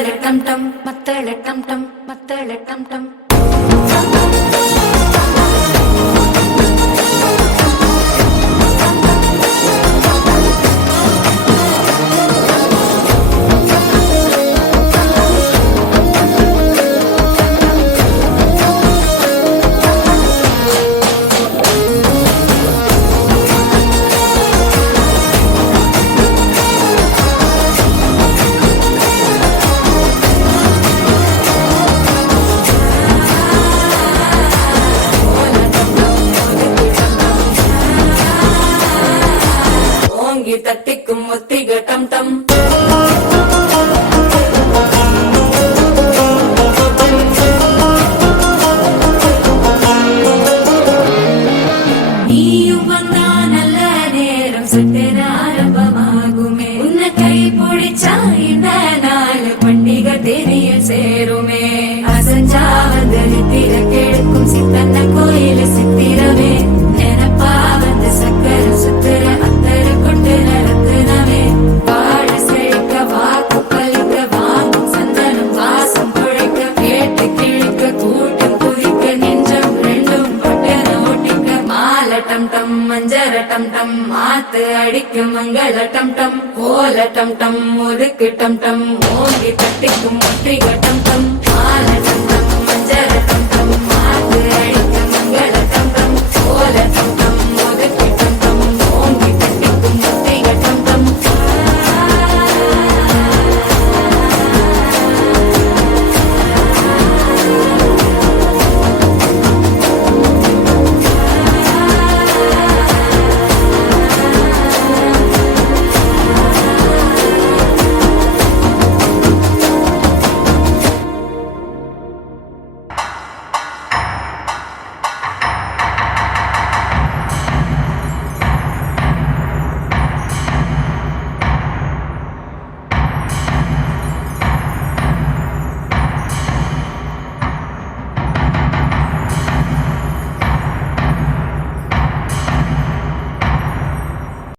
டம் டம் மத்தள டம் டம் மத்தள டம் டம் தட்டிக்கும் ஒத்திக டம் டம் நீயும் வந்தா நல்ல நேரம் சுட்டர ஆரம்பமாகுமே உன்னை கை பிடிச்சா இந்த நாள் பண்டிகை தெரிய சேருமே அசஞ்சா வந்து நித்திர கெடுக்கும் சித்தன்ன கோயில சித்திரமே நினப்பா வந்து சக்கர சுத்துற டம் டம் மஞ்சர டம் டம் மாத்து அடிக்கும் மங்கள டம் டம் கோல டம் டம் ஒதுக்கு டம் டம் ஓங்கி தட்டிக்கும் ஒற்றிக டம் டம் மால டம் டம் மஞ்சர டம்